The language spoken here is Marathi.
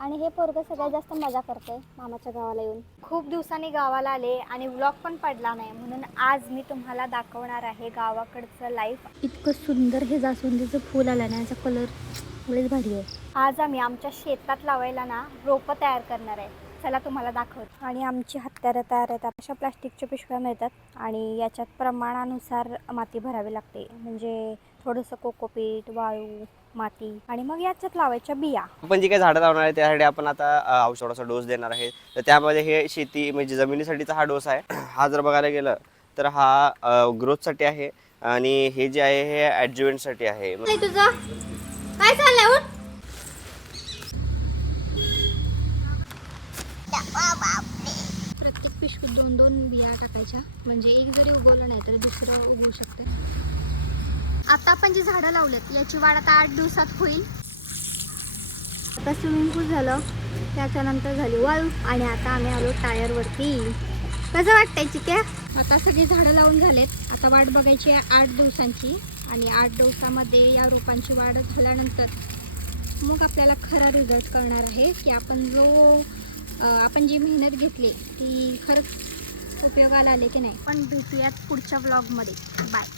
आणि हे पोरगं सगळ्यात जास्त मजा करते मामाच्या गावाला येऊन. खूप दिवसांनी गावाला आले आणि व्लॉग पण पडला नाही, म्हणून आज मी तुम्हाला दाखवणार आहे गावाकडचं लाईफ. इतकं सुंदर हे जास्वंदीचं फूल आलं ना, याचा कलर लयच भारी आहे. आज आम्ही आमच्या शेतात लावायला ना रोपं तयार करणार आहे. चला तुम्हाला दाखवतो. आणि आमची हत्यारं तयार आहेत. अशा प्लास्टिकच्या पिशव्या मिळतात आणि याच्यात प्रमाणानुसार माती भरावी लागते. म्हणजे थोडंसं कोकोपीट, वाळू, माती आणि मग याच्यात लावायच्या बिया. आपण जी काही झाडं लावणार आहे त्यासाठी आपण आता औषधाचा डोस देणार आहे. तर त्यामध्ये हे शेती म्हणजे जमिनीसाठीचा हा डोस आहे. हा जर बघायला गेलं तर हा ग्रोथसाठी आहे आणि हे जे आहे हे ॲडज्युवेंटसाठी आहे. तुझं काय चाललंय? उठ. प्रत्येक पिशवीत 2-2 बिया टाकायच्या, म्हणजे एक जरी उगवलं नाही तर दुसरं उगवू शकते. आता आपण जी झाडं लावलेत याची वाढ आता 8 दिवसात होईल. आता स्विमिंग पूल झालं, त्याच्यानंतर झाली वाळू आणि आता आम्ही आलो टायरवरती. कसं वाटतंय चिक्या? आता सगळी झाडं लावून झालेत. आता वाट बघायची आहे 8 दिवसांची आणि 8 दिवसामध्ये या रोपांची वाढ झाल्यानंतर मग आपल्याला खरा रिझल्ट कळणार आहे की आपण जी मेहनत घेतली ती खरंच उपयोगाला आले की नाही. पण भेटूयात पुढच्या व्लॉगमध्ये. बाय.